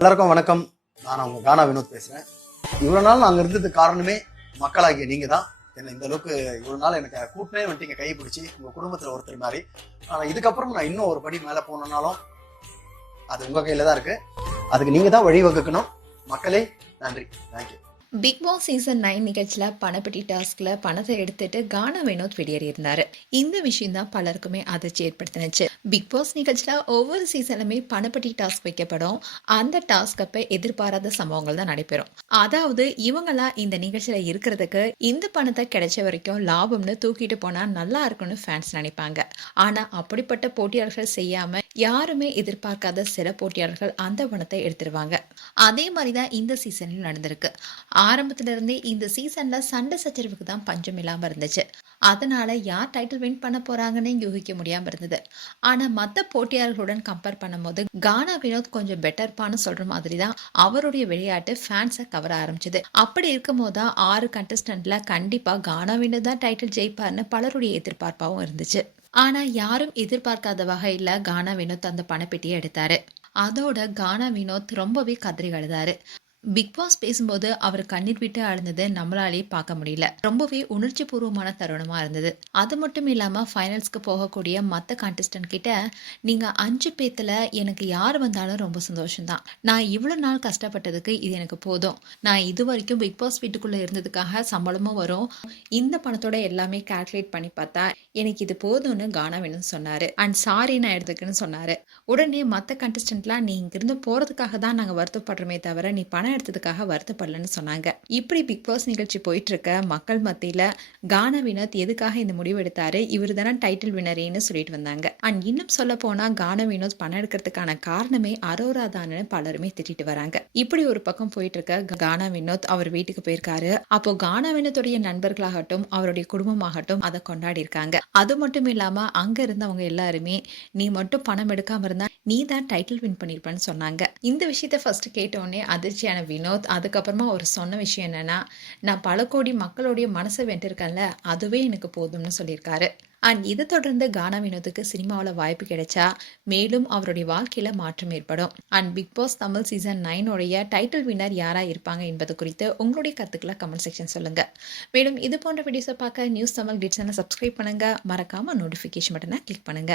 எல்லாருக்கும் வணக்கம். நான் அவங்க கானா வினோத் பேசுறேன். இவ்வளவு நாள் நாங்க இருந்ததுக்கு காரணமே மக்களாகிய நீங்க தான். என்ன இந்த அளவுக்கு இவ்வளவு நாள் எனக்கு கூட்டமே வந்துட்டீங்க, கை பிடிச்சி உங்க குடும்பத்துல ஒருத்தர் மாதிரி. ஆனா இதுக்கப்புறம் நான் இன்னும் ஒரு படி மேல போனோம்னாலும் அது உங்க கையில தான் இருக்கு. அதுக்கு நீங்க தான் வழிவகுக்கணும். மக்களே நன்றி, தேங்க்யூ. பிக் பாஸ் சீசன் 9 நிகழ்ச்சியில் பணப்பட்டி டாஸ்க்ல பணத்தை எடுத்துட்டு கானா வினோத் வெளியேறியிருந்தாரு. இந்த விஷயம் தான் பலருக்குமே அதிர்ச்சி ஏற்படுத்தினுச்சு. பிக் பாஸ் நிகழ்ச்சியில ஒவ்வொரு சீசனுமே பணப்பட்டி டாஸ்க் வைக்கப்படும். அந்த டாஸ்க் அப்ப எதிர்பாராத சம்பவங்கள் தான் நடைபெறும். அதாவது இவங்களா இந்த நிகழ்ச்சியில இருக்கிறதுக்கு இந்த பணத்தை கிடைச்ச வரைக்கும் லாபம்னு தூக்கிட்டு போனா நல்லா இருக்கும்னு ஃபேன்ஸ் நினைப்பாங்க. ஆனா அப்படிப்பட்ட போட்டியாளர்கள் செய்யாம யாருமே எதிர்பார்க்காத சில போட்டியாளர்கள் அந்த பணத்தை எடுத்துருவாங்க. அதே மாதிரிதான் இந்த சீசன்ல நடந்திருக்கு. ஆரம்பத்துல இருந்தே இந்த சீசன்ல சண்டை சச்சரவுக்கு தான் பஞ்சம் இல்லாம இருந்துச்சு. அதனால யார் டைட்டில் வின் பண்ண போறாங்கன்னு யூகிக்க முடியாம இருந்தது. ஆனா மத்த போட்டியாளர்களுடன் கம்பேர் பண்ணும்போது கானா வினோத் கொஞ்சம் பெட்டர்பான்னு சொல்ற மாதிரி தான் அவருடைய விளையாட்டு ஃபேன்ஸை கவர ஆரம்பிச்சது. அப்படி இருக்கும் போதுதான் 6 கண்டஸ்டன்ட்ல கண்டிப்பா கானா வினோத் தான் டைட்டில் ஜெயிப்பார்னு பலருடைய எதிர்பார்ப்பாவும் இருந்துச்சு. ஆனா யாரும் எதிர்பார்க்காத வகையில கானா வினோத் அந்த பணப்பெட்டியை எடுத்தாரு. அதோட கானா வினோத் ரொம்பவே கதறி அழுதாரு. பிக் பாஸ் பேசும்போது அவர் கண்ணீர் விட்டு அழுந்தது நம்மளாலே பார்க்க முடியல. ரொம்பவே உணர்ச்சி பூர்வமான தருணமா இருந்தது. அது மட்டும் இல்லாம ஃபைனல்ஸ்க்கு போகக்கூடிய மற்ற கான்டெஸ்டன்ட் கிட்ட நீங்க 5 பேத்துல எனக்கு யார் வந்தாலும் ரொம்ப சந்தோஷம்தான். நான் இவ்வளவு நாள் கஷ்டப்பட்டதுக்கு இது எனக்கு போதும். நான் இது வரைக்கும் பிக் பாஸ் வீட்டுக்குள்ள இருந்ததுக்காக சம்பளமும் வரும். இந்த பணத்தோட எல்லாமே கால்குலேட் பண்ணி பார்த்தா எனக்கு இது போதும்னு கானா வினோத் சொன்னாரு. அண்ட் சாரி நான் எடுத்துக்கன்னு சொன்னாரு. உடனே மற்ற கண்டஸ்டன்ட்லாம் நீ இங்கிருந்து போறதுக்காக தான் நாங்க வருத்தப்படுறோமே தவிர நீ பணம் எடுத்ததுக்காக வருத்தப்படலன்னு சொன்னாங்க. இப்படி பிக் பாஸ் நிகழ்ச்சி போயிட்டு இருக்க மக்கள் மத்தியில கானா வினோத் எதுக்காக இந்த முடிவு எடுத்தாரு, இவர் தானே டைட்டில் வினரேன்னு சொல்லிட்டு வந்தாங்க. அண்ட் இன்னும் சொல்ல போனா கானா வினோத் பணம் எடுக்கிறதுக்கான காரணமே அரோரா தான்னு பலருமே திட்டிட்டு வராங்க. இப்படி ஒரு பக்கம் போயிட்டு இருக்க கானா வினோத் அவர் வீட்டுக்கு போயிருக்காரு. அப்போ கானா வினோத்துடைய நண்பர்களாகட்டும் அவருடைய குடும்பமாகட்டும் அதை கொண்டாடி இருக்காங்க. அது மட்டும் இல்லாம அங்க இருந்தவங்க எல்லாருமே நீ மட்டும் பணம் எடுக்காம இருந்தா நீ தான் டைட்டில் வின் பண்ணிருப்பன்னு சொன்னாங்க. இந்த விஷயத்த ஃபர்ஸ்ட் கேட்டோடனே அதிர்ச்சியான வினோத் அதுக்கப்புறமா அவர் சொன்ன விஷயம் என்னன்னா, நான் பல கோடி மக்களுடைய மனசை வென்றிருக்கேன்ல அதுவே எனக்கு போதும்னு சொல்லியிருக்காரு. அண்ட் இதை தொடர்ந்து கானா வினோத்துக்கு சினிமாவில் வாய்ப்பு கிடைச்சா மேலும் அவருடைய வாழ்க்கையில மாற்றம் ஏற்படும். And Bigg Boss Tamil season 9 உடைய டைட்டில் வின்னர் யாரா இருப்பாங்க என்பது குறித்து உங்களுடைய கருத்துக்களை கமெண்ட் செக்ஷன் சொல்லுங்க. மேலும் இது போன்ற வீடியோஸை பார்க்க நியூஸ் தமிழ் டிட்ஸ் சப்ஸ்கிரைப் பண்ணுங்க. மறக்காம நோட்டிஃபிகேஷன் பட்டனை கிளிக் பண்ணுங்க.